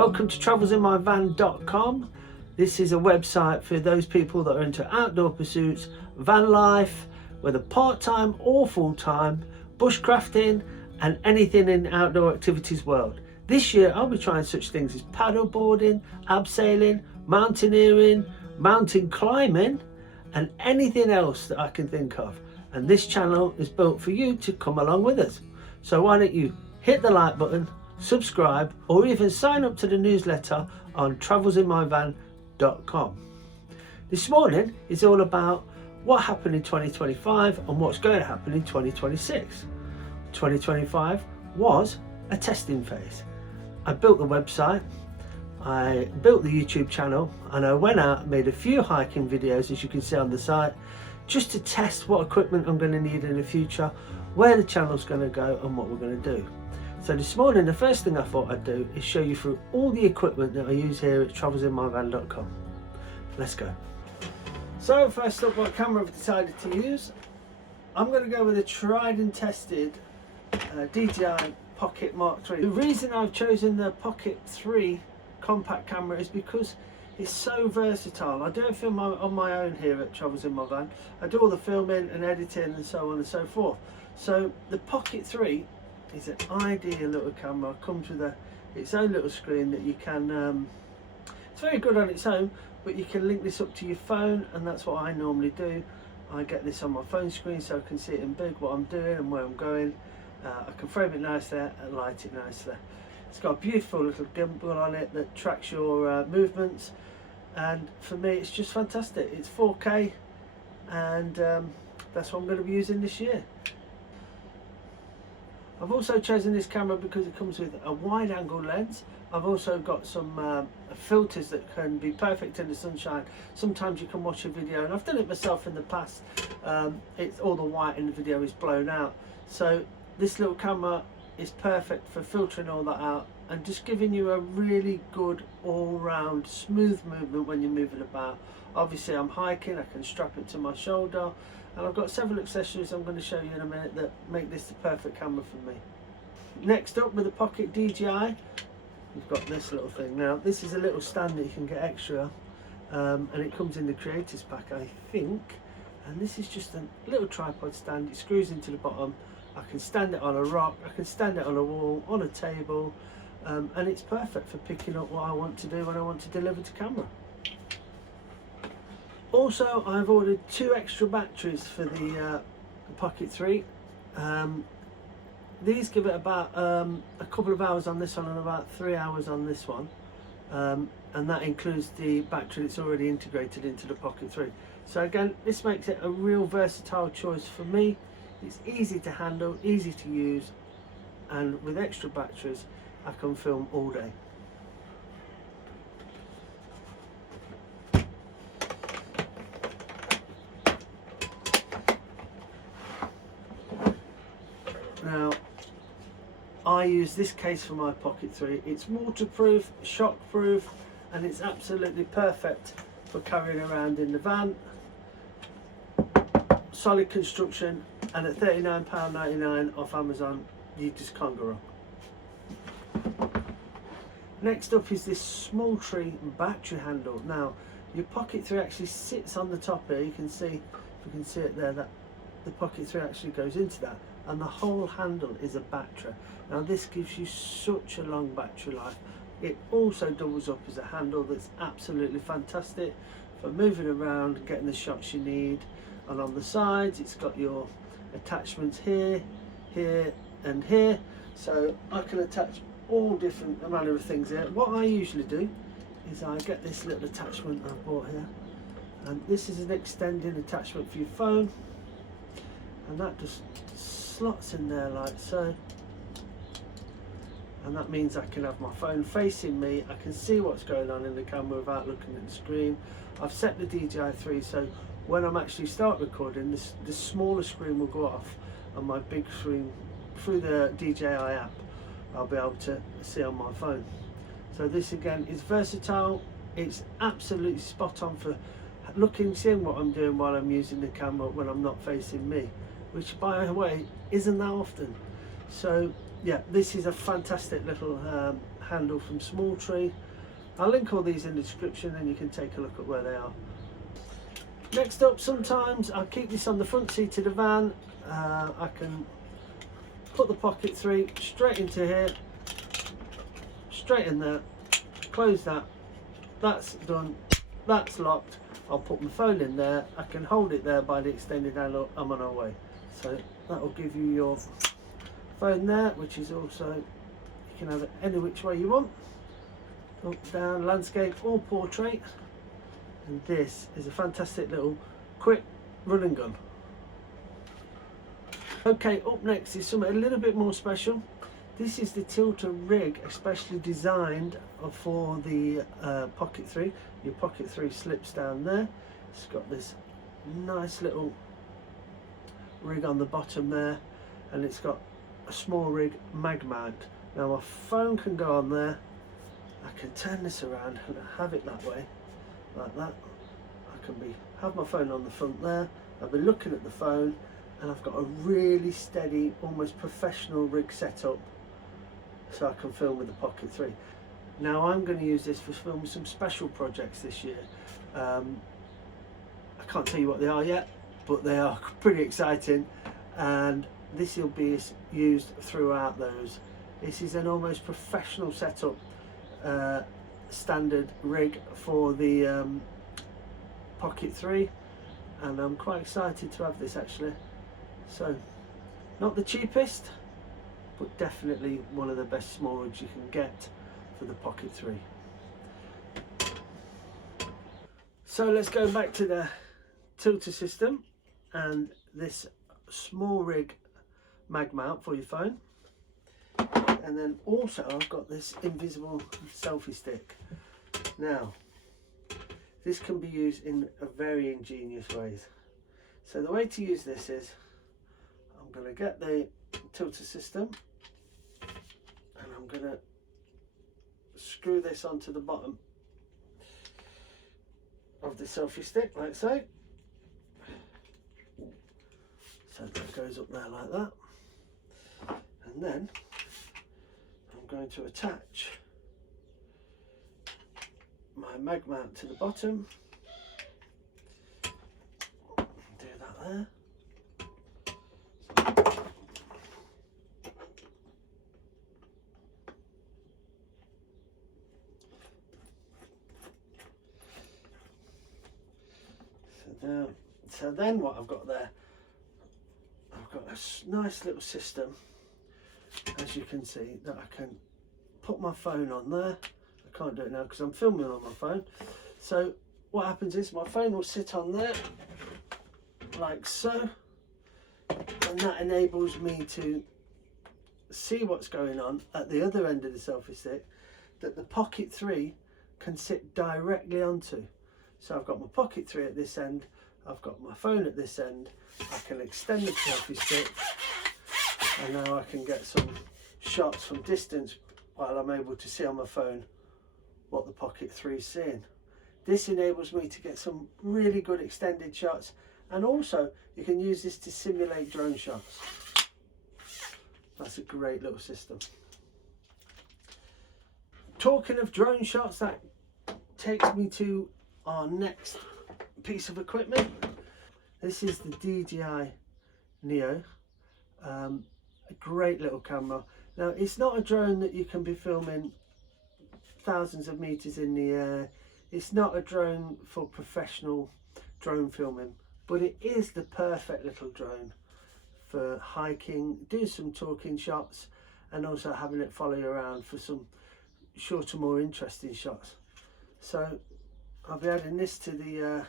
Welcome to travelsinmyvan.com. This is a website for those people that are into outdoor pursuits, van life, whether part-time or full-time, bushcrafting and anything in the outdoor activities world. This year I'll be trying such things as paddle boarding, abseiling, mountaineering, mountain climbing and anything else that I can think of. And this channel is built for you to come along with us. So why don't you hit the like button, subscribe, or even sign up to the newsletter on travelsinmyvan.com. This morning is all about what happened in 2025 and what's going to happen in 2026. 2025 was a testing phase. I built the website, I built the YouTube channel, and I went out and made a few hiking videos, as you can see on the site, just to test what equipment I'm going to need in the future, where the channel's going to go and what we're going to do. So this morning the first thing I thought I'd do is show you through all the equipment that I use here at travelsinmyvan.com. Let's go. So first up, what camera I've decided to use, I'm going to go with a tried and tested DJI Pocket Mark III. The reason I've chosen the Pocket 3 compact camera is because it's so versatile. I don't film on my own here at Travels in My Van. I do all the filming and editing and so on and so forth. So the Pocket 3 is an ideal little camera. It comes with its own little screen that you can, it's very good on its own, but you can link this up to your phone, and that's what I normally do. I get this on my phone screen so I can see it in big, what I'm doing and where I'm going. I can frame it nicely and light it nicely. It's got a beautiful little gimbal on it that tracks your movements, and for me it's just fantastic. It's 4K, and that's what I'm going to be using this year. I've also chosen this camera because it comes with a wide angle lens. I've also got some filters that can be perfect in the sunshine. Sometimes you can watch a video, and I've done it myself in the past, it's all the white in the video is blown out. So this little camera is perfect for filtering all that out and just giving you a really good all-round smooth movement when you're moving about. Obviously I'm hiking, I can strap it to my shoulder, and I've got several accessories I'm going to show you in a minute that make this the perfect camera for me. Next up, with the Pocket DJI, we've got this little thing. Now this is a little stand that you can get extra, and it comes in the creators pack, I think, and this is just a little tripod stand. It screws into the bottom. I can stand it on a rock, I can stand it on a wall, on a table, and it's perfect for picking up what I want to do when I want to deliver to camera. Also, I've ordered 2 extra batteries for the Pocket 3. These give it about a couple of hours on this one and about 3 hours on this one, and that includes the battery that's already integrated into the Pocket 3. So again, this makes it a real versatile choice for me. It's easy to handle, easy to use, and with extra batteries I can film all day. Now I use this case for my Pocket 3. It's waterproof, shockproof, and it's absolutely perfect for carrying around in the van. Solid construction, and at £39.99 off Amazon, you just can't go wrong. Next up is this small tree battery handle. Now your Pocket 3 actually sits on the top here. You can see, if you can see it there, that the Pocket 3 actually goes into that, and the whole handle is a battery. Now this gives you such a long battery life. It also doubles up as a handle that's absolutely fantastic for moving around and getting the shots you need. And on the sides it's got your attachments here, here and here, so I can attach all different manner of things here. What I usually do is I get this little attachment I bought here, and this is an extending attachment for your phone, and that just slots in there like so, and that means I can have my phone facing me. I can see what's going on in the camera without looking at the screen. I've set the DJI 3 so when I'm actually start recording, the smaller screen will go off, and my big screen through the DJI app I'll be able to see on my phone. So this again is versatile. It's absolutely spot on for seeing what I'm doing while I'm using the camera when I'm not facing me, which by the way isn't that often. So yeah, this is a fantastic little handle from Small Tree. I'll link all these in the description and you can take a look at where they are. Next up, sometimes I keep this on the front seat of the van. I can put the Pocket 3 straight into here, straight in there, close that, that's done, that's locked. I'll put my phone in there, I can hold it there by the extended handle, I'm on our way. So that will give you your phone there, which is also, you can have it any which way you want, up, down, landscape or portrait. And this is a fantastic little quick run and gun. Okay, up next is something a little bit more special. This is the tilter rig, especially designed for the Pocket 3. Your Pocket 3 slips down there. It's got this nice little rig on the bottom there, and it's got a small rig mag mount. Now my phone can go on there. I can turn this around and have it that way, like that. I can have my phone on the front there. I'll be looking at the phone, and I've got a really steady, almost professional rig setup, so I can film with the Pocket 3. Now I'm going to use this for filming some special projects this year. I can't tell you what they are yet, but they are pretty exciting, and this will be used throughout those. This is an almost professional setup, standard rig for the Pocket 3, and I'm quite excited to have this actually. So, not the cheapest, but definitely one of the best small rigs you can get for the Pocket 3. So let's go back to the tilter system and this small rig mag mount for your phone. And then also I've got this invisible selfie stick. Now, this can be used in a very ingenious ways. So the way to use this is, I'm going to get the tilter system and I'm going to screw this onto the bottom of the selfie stick like so. So that goes up there like that. And then I'm going to attach my mag mount to the bottom. Do that there. So then what I've got there, I've got a nice little system, as you can see, that I can put my phone on there. I can't do it now because I'm filming on my phone. So what happens is my phone will sit on there like so, and that enables me to see what's going on at the other end of the selfie stick that the Pocket 3 can sit directly onto. So I've got my Pocket 3 at this end, I've got my phone at this end, I can extend the selfie stick, and now I can get some shots from distance while I'm able to see on my phone what the Pocket 3 is seeing. This enables me to get some really good extended shots, and also you can use this to simulate drone shots. That's a great little system. Talking of drone shots, that takes me to our next piece of equipment. This is the DJI Neo, a great little camera. Now it's not a drone that you can be filming thousands of meters in the air. It's not a drone for professional drone filming, but it is the perfect little drone for hiking, do some talking shots, and also having it follow you around for some shorter, more interesting shots. So I'll be adding this to the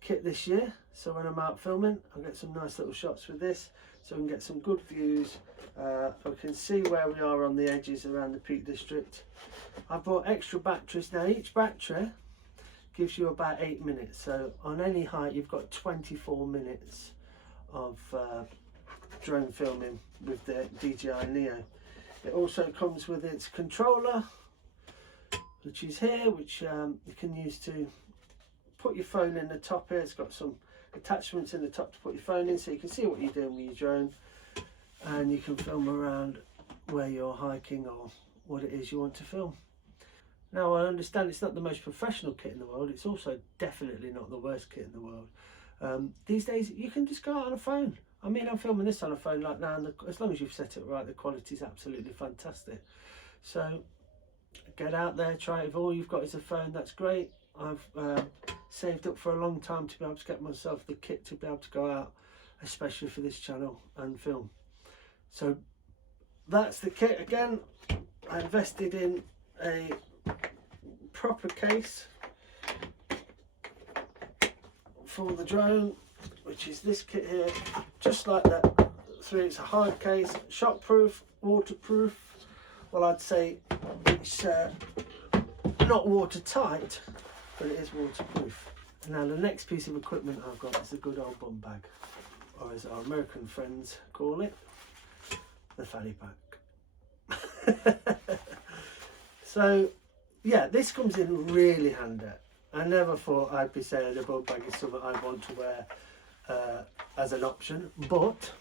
kit this year, so when I'm out filming I'll get some nice little shots with this, so we can get some good views. We can see where we are on the edges around the Peak District. I've bought extra batteries. Now each battery gives you about 8 minutes, so on any height you've got 24 minutes of drone filming with the DJI Neo. It also comes with its controller, which is here, which you can use to put your phone in the top here. It's got some attachments in the top to put your phone in, so you can see what you're doing with your drone, and you can film around where you're hiking or what it is you want to film. Now, I understand it's not the most professional kit in the world. It's also definitely not the worst kit in the world. These days, you can just go out on a phone. I mean, I'm filming this on a phone like now, and as long as you've set it right, the quality is absolutely fantastic. So get out there, try it. If all you've got is a phone, that's great. I've saved up for a long time to be able to get myself the kit to be able to go out, especially for this channel, and film. So that's the kit. Again, I invested in a proper case for the drone, which is this kit here, just like that. It's a hard case, shockproof, waterproof. Well, I'd say it's not watertight, but it is waterproof. Now the next piece of equipment I've got is a good old bum bag, or as our American friends call it, the fanny pack. So yeah, this comes in really handy. I never thought I'd be saying a bum bag is something I want to wear as an option, but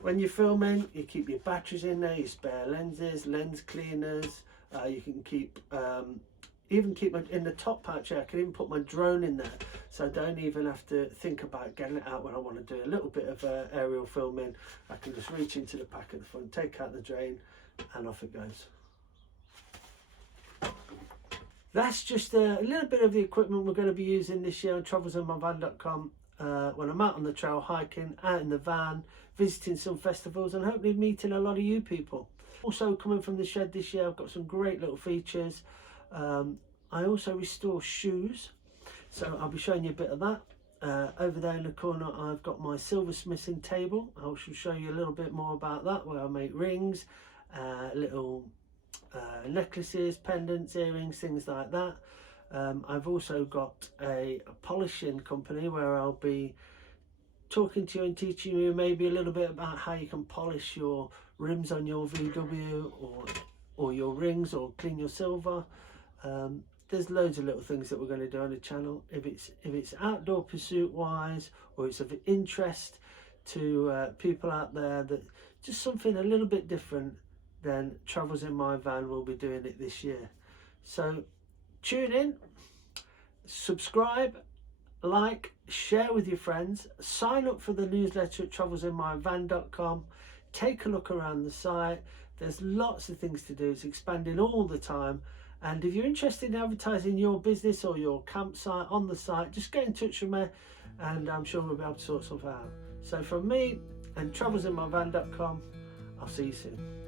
when you're filming, you keep your batteries in there, your spare lenses, lens cleaners. You can keep even keep my, in the top pouch here, I can even put my drone in there, so I don't even have to think about getting it out when I want to do a little bit of aerial filming. I can just reach into the pack at the front, take out the drain, and off it goes. That's just a little bit of the equipment we're going to be using this year on travelsinmyvan.com when I'm out on the trail hiking, out in the van, visiting some festivals, and hopefully meeting a lot of you people. Also coming from the shed this year, I've got some great little features. I also restore shoes, so I'll be showing you a bit of that. Over there in the corner I've got my silversmithing table. I shall show you a little bit more about that, where I make rings, little necklaces, pendants, earrings, things like that. I've also got a polishing company where I'll be talking to you and teaching you maybe a little bit about how you can polish your rims on your VW or your rings, or clean your silver. There's loads of little things that we're going to do on the channel. If it's outdoor pursuit wise, or it's of interest to people out there, that just something a little bit different, then Travels in My Van will be doing it this year. So tune in, subscribe, like, share with your friends, sign up for the newsletter at travelsinmyvan.com. Take a look around the site. There's lots of things to do. It's expanding all the time, and if you're interested in advertising your business or your campsite on the site, just get in touch with me and I'm sure we'll be able to sort something out. So from me and travelsinmyvan.com, I'll see you soon.